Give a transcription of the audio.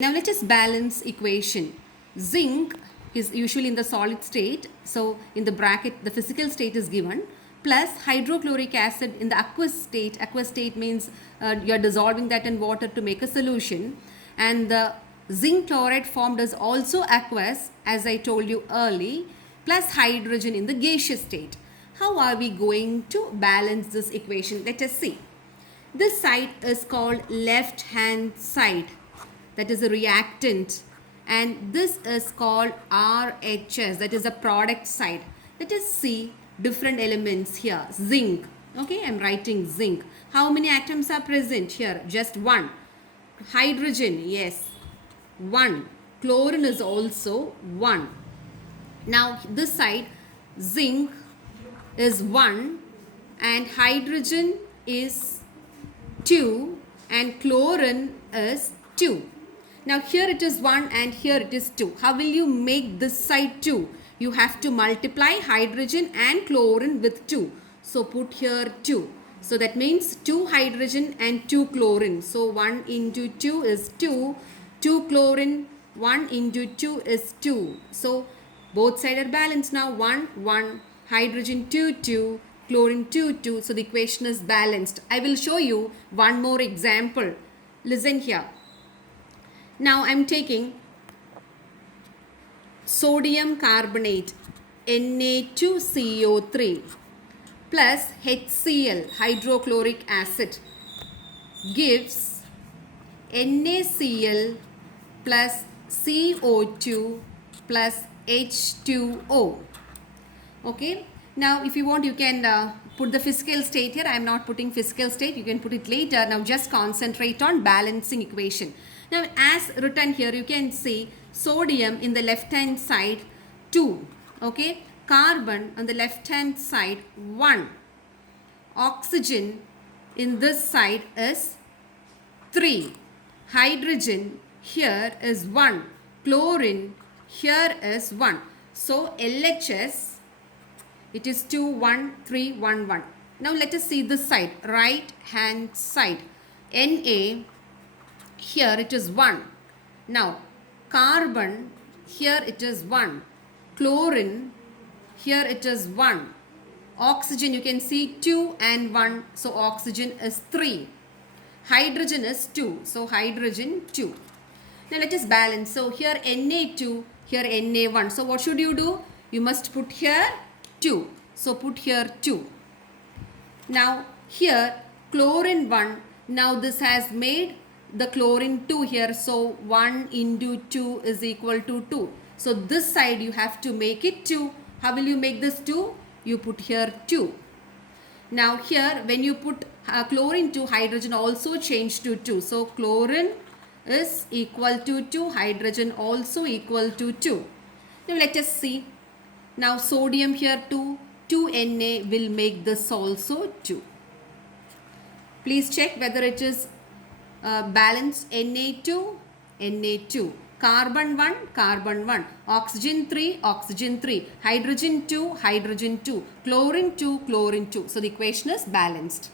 Now let us balance equation. Zinc is usually in the solid state, so in the bracket the physical state is given, plus hydrochloric acid in the aqueous state. Aqueous state means you are dissolving that in water to make a solution, and the zinc chloride formed is also aqueous, as I told you early, plus hydrogen in the gaseous state. How are we going to balance this equation? Let us see. This side is called left hand side, that is a reactant, and this is called RHS, that is a product side. Let us see different elements here. Zinc, okay, I'm writing zinc. How many atoms are present here? Just one. Hydrogen, yes, one. Chlorine is also one. Now this side, zinc is 1 and hydrogen is 2 and chlorine is 2. Now here it is 1 and here it is 2. How will you make this side 2? You have to multiply hydrogen and chlorine with 2. So put here 2. So that means 2 hydrogen and 2 chlorine. So 1 into 2 is 2. 2 chlorine, 1 into 2 is 2. So both sides are balanced now. 1, 1, hydrogen 2, 2, chlorine 2, 2. So the equation is balanced. I will show you one more example. Listen here. Now I am taking sodium carbonate Na2CO3 plus HCl hydrochloric acid gives NaCl plus CO2 plus H2O. Okay. Now if you want, you can put the physical state here. I am not putting physical state. You can put it later. Now just concentrate on balancing equation. Now as written here, you can see sodium in the left hand side 2. Okay. Carbon on the left hand side 1. Oxygen in this side is 3. Hydrogen here is 1. Chlorine here is 1. So LHS, it is 2, 1, 3, 1, 1. Now let us see this side, right hand side. Na, here it is 1. Now carbon, here it is 1. Chlorine, here it is 1. Oxygen, you can see 2 and 1. So oxygen is 3. Hydrogen is 2. So hydrogen 2. Now let us balance. So here Na2, here Na1. So what should you do? You must put here 2. So put here 2. Now here chlorine 1. Now this has made the chlorine 2 here. So 1 into 2 is equal to 2. So this side you have to make it 2. How will you make this 2? You put here 2. Now here when you put chlorine 2, hydrogen also change to 2. So chlorine is equal to 2. Hydrogen also equal to 2. Now let us see. Now sodium here 2. 2Na will make this also 2. Please check whether it is balanced. Na2, Na2. Carbon 1, carbon 1. Oxygen 3, oxygen 3. Hydrogen 2, hydrogen 2. Chlorine 2, chlorine 2. So the equation is balanced.